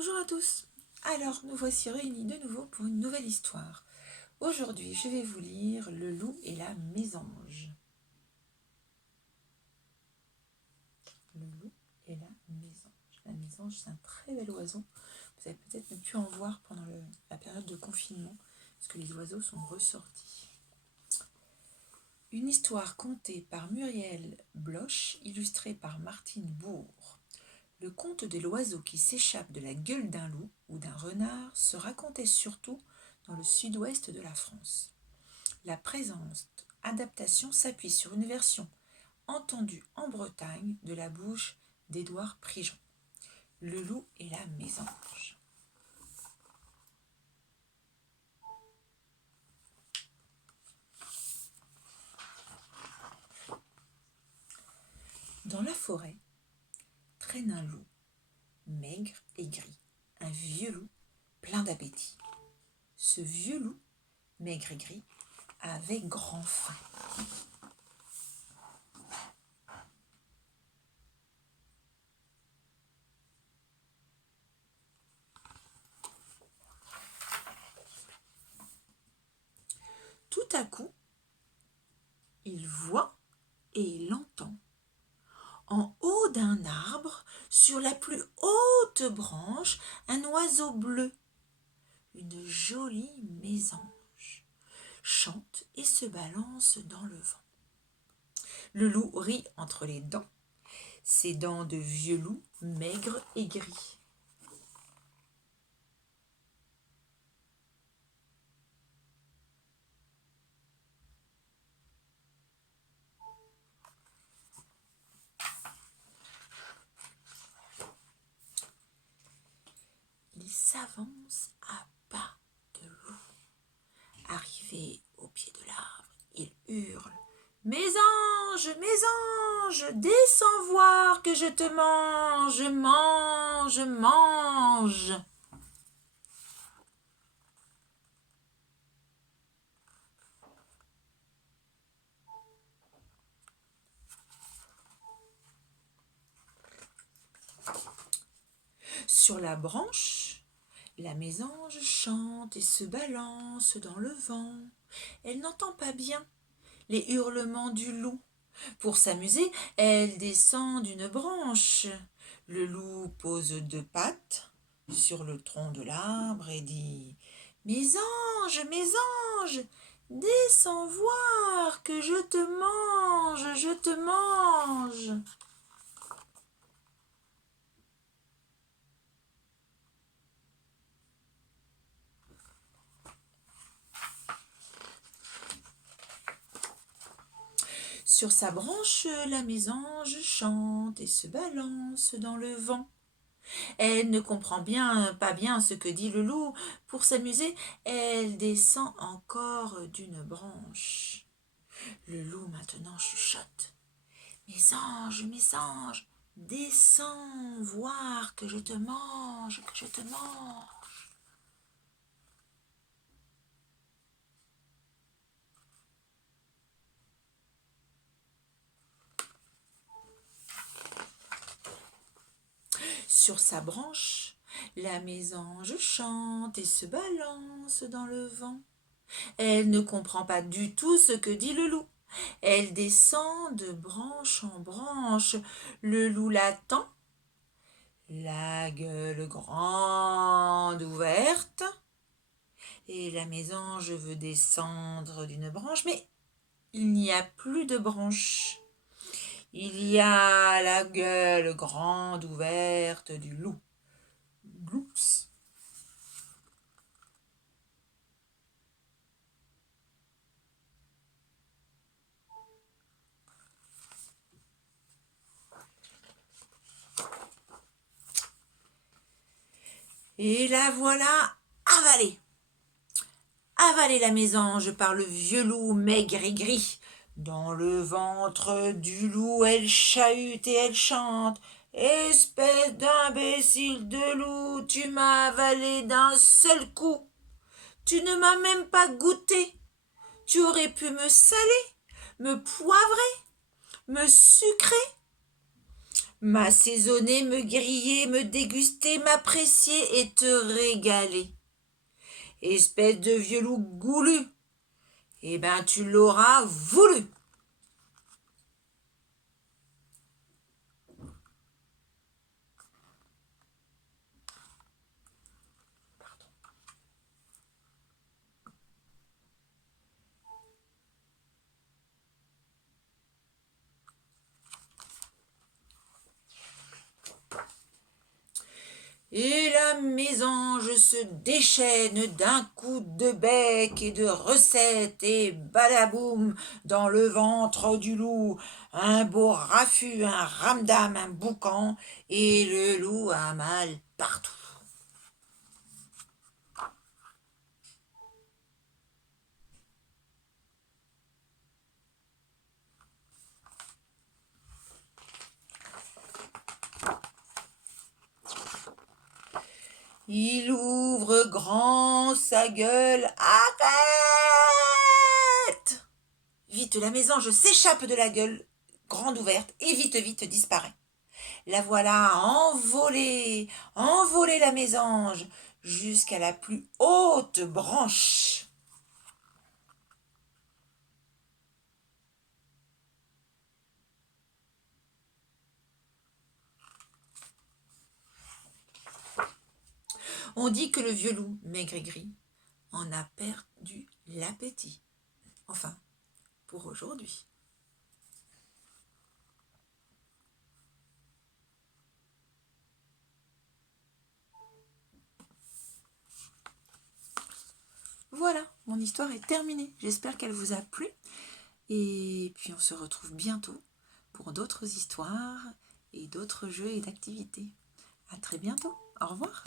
Bonjour à tous. Alors, nous voici réunis de nouveau pour une nouvelle histoire. Aujourd'hui, je vais vous lire Le loup et la mésange. Le loup et la mésange. La mésange, c'est un très bel oiseau. Vous avez peut-être même pu en voir pendant la période de confinement, parce que les oiseaux sont ressortis. Une histoire contée par Muriel Bloch, illustrée par Martine Bourg. Le conte de l'oiseau qui s'échappe de la gueule d'un loup ou d'un renard se racontait surtout dans le sud-ouest de la France. La présente adaptation s'appuie sur une version entendue en Bretagne de la bouche d'Édouard Prigeon. Le loup et la mésange. Dans la forêt traîne un loup, maigre et gris, un vieux loup plein d'appétit. Ce vieux loup, maigre et gris, avait grand faim. Tout à coup, il voit et il entend, en haut d'un arbre, sur la plus haute branche, un oiseau bleu, une jolie mésange, chante et se balance dans le vent. Le loup rit entre les dents, ses dents de vieux loup maigre et gris. Il s'avance à pas de loup. Arrivé au pied de l'arbre, il hurle: Mésange, mésange, descends voir que je te mange, mange, mange. Sur la branche, la mésange chante et se balance dans le vent. Elle n'entend pas bien les hurlements du loup. Pour s'amuser, elle descend d'une branche. Le loup pose deux pattes sur le tronc de l'arbre et dit: Mésange, mésange, descends voir que je te mange, je te mange. Sur sa branche, la mésange chante et se balance dans le vent. Elle ne comprend pas bien ce que dit le loup. Pour s'amuser, elle descend encore d'une branche. Le loup maintenant chuchote: Mésange, mésange, descends voir que je te mange, que je te mange. Sur sa branche, la mésange chante et se balance dans le vent. Elle ne comprend pas du tout ce que dit le loup. Elle descend de branche en branche. Le loup l'attend, la gueule grande ouverte. Et la mésange veut descendre d'une branche, mais il n'y a plus de branche. Il y a la gueule grande ouverte du loup. Gloups. Et la voilà avalée. Avalée la mésange par le vieux loup maigre et gris. Dans le ventre du loup, elle chahute et elle chante: Espèce d'imbécile de loup, tu m'as avalé d'un seul coup. Tu ne m'as même pas goûté. Tu aurais pu me saler, me poivrer, me sucrer. m'assaisonner, me griller, me déguster, m'apprécier et te régaler. Espèce de vieux loup goulu, eh ben tu l'auras voulu. Et la mésange se déchaîne d'un coup de bec et de recette et badaboum dans le ventre du loup. Un beau raffut, un ramdam, un boucan et le loup a mal partout. Il ouvre grand sa gueule. Arrête! Vite, la mésange s'échappe de la gueule grande ouverte et vite, vite disparaît. La voilà envolée, envolée la mésange jusqu'à la plus haute branche. On dit que le vieux loup, maigre et gris, en a perdu l'appétit. Enfin, pour aujourd'hui. Voilà, mon histoire est terminée. J'espère qu'elle vous a plu. Et puis on se retrouve bientôt pour d'autres histoires et d'autres jeux et d'activités. À très bientôt. Au revoir.